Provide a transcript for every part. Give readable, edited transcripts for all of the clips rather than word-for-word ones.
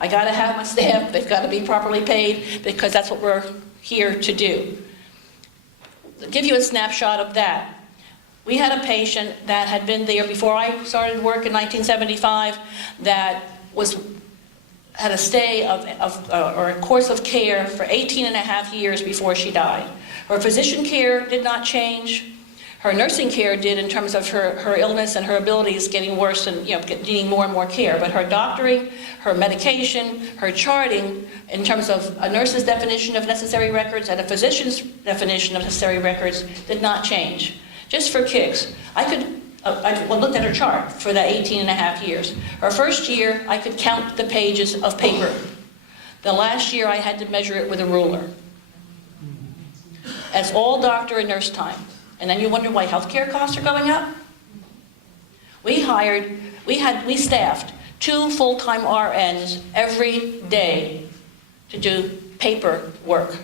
I got to have my staff, they've got to be properly paid, because that's what we're here to do. To give you a snapshot of that, we had a patient that had been there before I started work in 1975 that had a stay or a course of care for 18 and a half years before she died. Her physician care did not change. Her nursing care did, in terms of her illness and her abilities getting worse and needing more and more care. But her doctoring, her medication, her charting, in terms of a nurse's definition of necessary records and a physician's definition of necessary records, did not change. Just for kicks, I looked at her chart for that 18 and a half years. Her first year, I could count the pages of paper. The last year, I had to measure it with a ruler. That's all doctor and nurse time. And then you wonder why healthcare costs are going up? We staffed 2 full-time RNs every day to do paper work,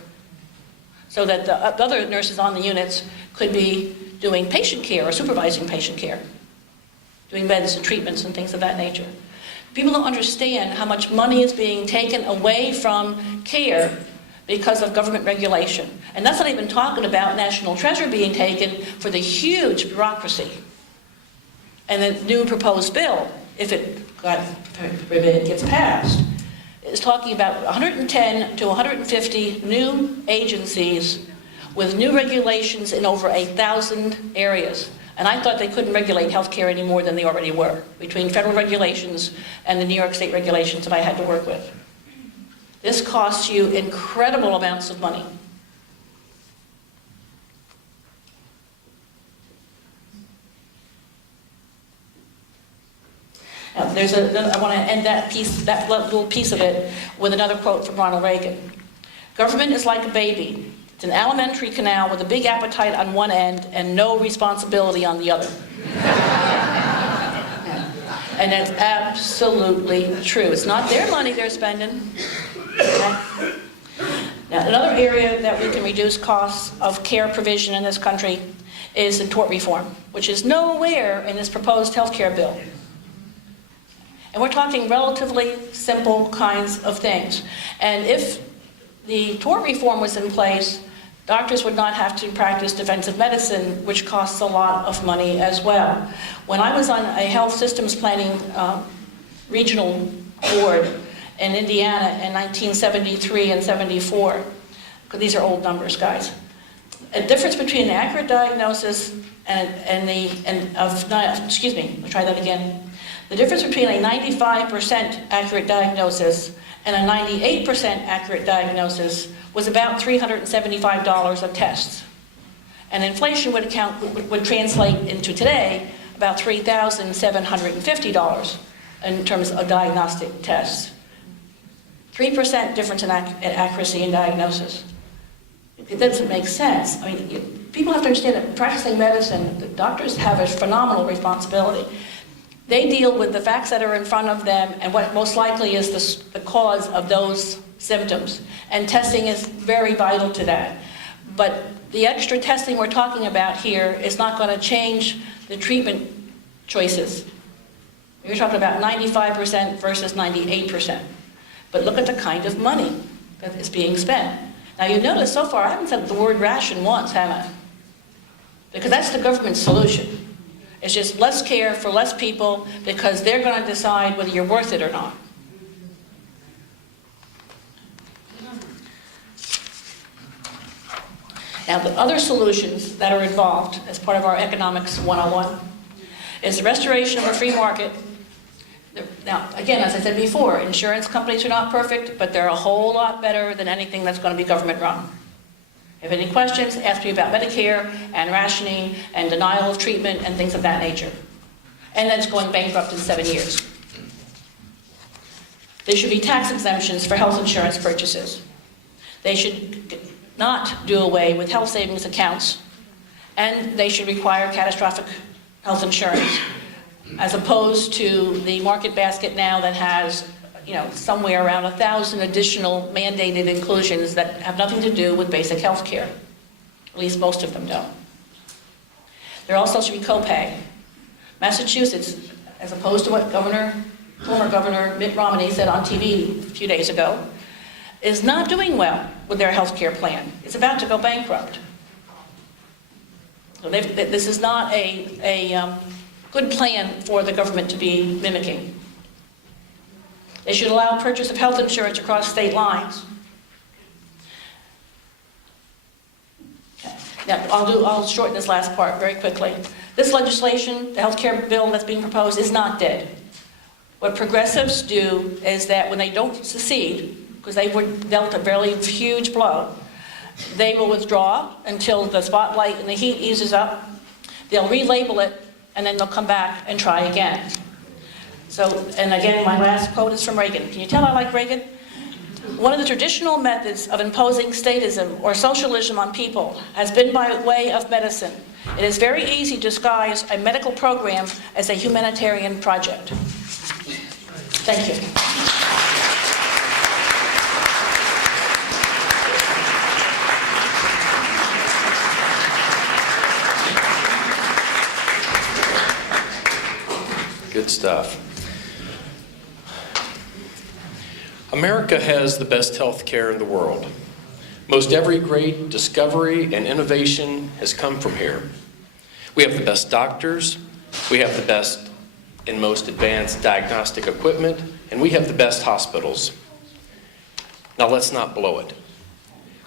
so that the other nurses on the units could be doing patient care or supervising patient care, doing meds and treatments and things of that nature. People don't understand how much money is being taken away from care because of government regulation. And that's not even talking about national treasure being taken for the huge bureaucracy. And the new proposed bill, if it gets passed, is talking about 110 to 150 new agencies with new regulations in over 1,000 areas. And I thought they couldn't regulate healthcare any more than they already were, between federal regulations and the New York State regulations that I had to work with. This costs you incredible amounts of money. Now, I want to end that little piece of it with another quote from Ronald Reagan. Government is like a baby. It's an alimentary canal with a big appetite on one end and no responsibility on the other. And that's absolutely true. It's not their money they're spending. Okay? Now, another area that we can reduce costs of care provision in this country is the tort reform, which is nowhere in this proposed health care bill. And we're talking relatively simple kinds of things. And if the tort reform was in place, doctors would not have to practice defensive medicine, which costs a lot of money as well. When I was on a health systems planning regional board in Indiana in 1973 and 74, because these are old numbers, guys. A difference between an accurate diagnosis The difference between a 95% accurate diagnosis and a 98% accurate diagnosis was about $375 of tests. And inflation would translate into today about $3,750 in terms of diagnostic tests. 3% difference in accuracy in diagnosis. It doesn't make sense. I mean, people have to understand that practicing medicine, the doctors have a phenomenal responsibility. They deal with the facts that are in front of them and what most likely is the cause of those symptoms. And testing is very vital to that. But the extra testing we're talking about here is not going to change the treatment choices. You're talking about 95% versus 98%. But look at the kind of money that is being spent. Now you notice so far I haven't said the word ration once, have I? Because that's the government's solution. It's just less care for less people because they're going to decide whether you're worth it or not. Now the other solutions that are involved as part of our Economics 101 is the restoration of a free market. Now, again, as I said before, insurance companies are not perfect, but they're a whole lot better than anything that's going to be government run. If you have any questions, ask me about Medicare and rationing and denial of treatment and things of that nature. And that's going bankrupt in 7 years. There should be tax exemptions for health insurance purchases. They should not do away with health savings accounts, and they should require catastrophic health insurance, as opposed to the market basket now that has, somewhere around 1,000 additional mandated inclusions that have nothing to do with basic health care. At least most of them don't. There also should be copay. Massachusetts, as opposed to what Governor former Governor Mitt Romney said on TV a few days ago, is not doing well with their health care plan. It's about to go bankrupt. So this is not a good plan for the government to be mimicking. They should allow purchase of health insurance across state lines. Okay. Now, I'll shorten this last part very quickly. This legislation, the health care bill that's being proposed, is not dead. What progressives do is that when they don't succeed, because they were dealt a very huge blow, they will withdraw until the spotlight and the heat eases up. They'll relabel it, and then they'll come back and try again. So, and again, my last quote is from Reagan. Can you tell I like Reagan? One of the traditional methods of imposing statism or socialism on people has been by way of medicine. It is very easy to disguise a medical program as a humanitarian project. Thank you. Good stuff. America has the best health care in the world. Most every great discovery and innovation has come from here. We have the best doctors, we have the best and most advanced diagnostic equipment, and we have the best hospitals. Now let's not blow it.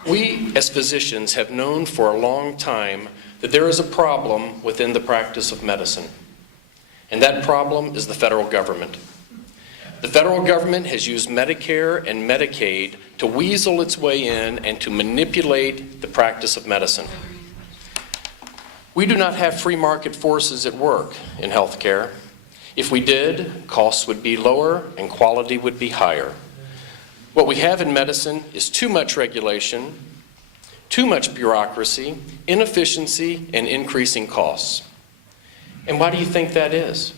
We, as physicians, have known for a long time that there is a problem within the practice of medicine. And that problem is the federal government. The federal government has used Medicare and Medicaid to weasel its way in and to manipulate the practice of medicine. We do not have free market forces at work in healthcare. If we did, costs would be lower and quality would be higher. What we have in medicine is too much regulation, too much bureaucracy, inefficiency, and increasing costs. And why do you think that is?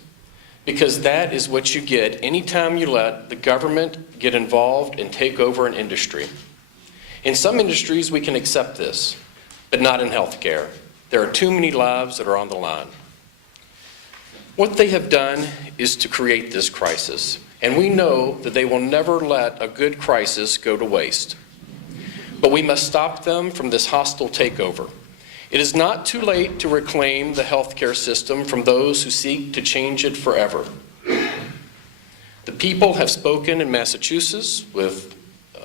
Because that is what you get anytime you let the government get involved and take over an industry. In some industries, we can accept this, but not in healthcare. There are too many lives that are on the line. What they have done is to create this crisis, and we know that they will never let a good crisis go to waste. But we must stop them from this hostile takeover. It is not too late to reclaim the healthcare system from those who seek to change it forever. The people have spoken in Massachusetts with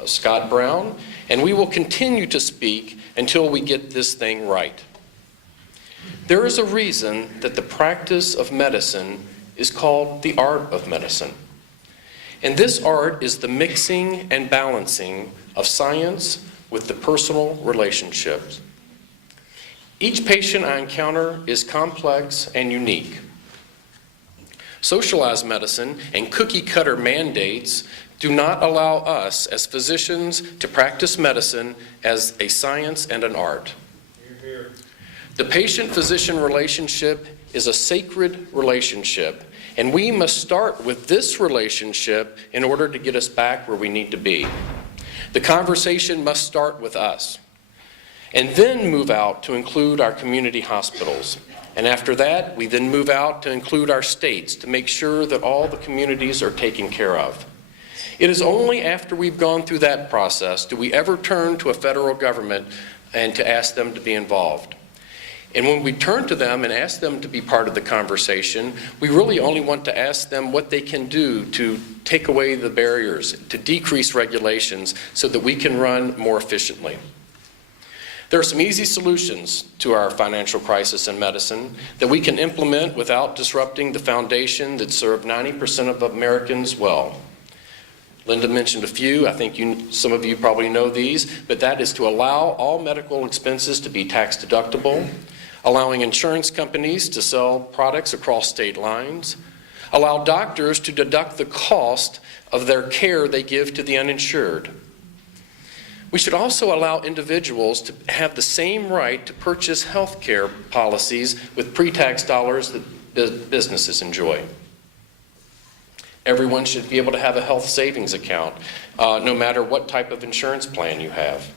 Scott Brown, and we will continue to speak until we get this thing right. There is a reason that the practice of medicine is called the art of medicine. And this art is the mixing and balancing of science with the personal relationships. Each patient I encounter is complex and unique. Socialized medicine and cookie-cutter mandates do not allow us as physicians to practice medicine as a science and an art. The patient-physician relationship is a sacred relationship, and we must start with this relationship in order to get us back where we need to be. The conversation must start with us, and then move out to include our community hospitals. And after that, we then move out to include our states to make sure that all the communities are taken care of. It is only after we've gone through that process do we ever turn to a federal government and to ask them to be involved. And when we turn to them and ask them to be part of the conversation, we really only want to ask them what they can do to take away the barriers, to decrease regulations so that we can run more efficiently. There are some easy solutions to our financial crisis in medicine that we can implement without disrupting the foundation that served 90% of Americans well. Linda mentioned a few. I think some of you probably know these, but that is to allow all medical expenses to be tax deductible, allowing insurance companies to sell products across state lines, allow doctors to deduct the cost of their care they give to the uninsured. We should also allow individuals to have the same right to purchase health care policies with pre-tax dollars that businesses enjoy. Everyone should be able to have a health savings account, no matter what type of insurance plan you have.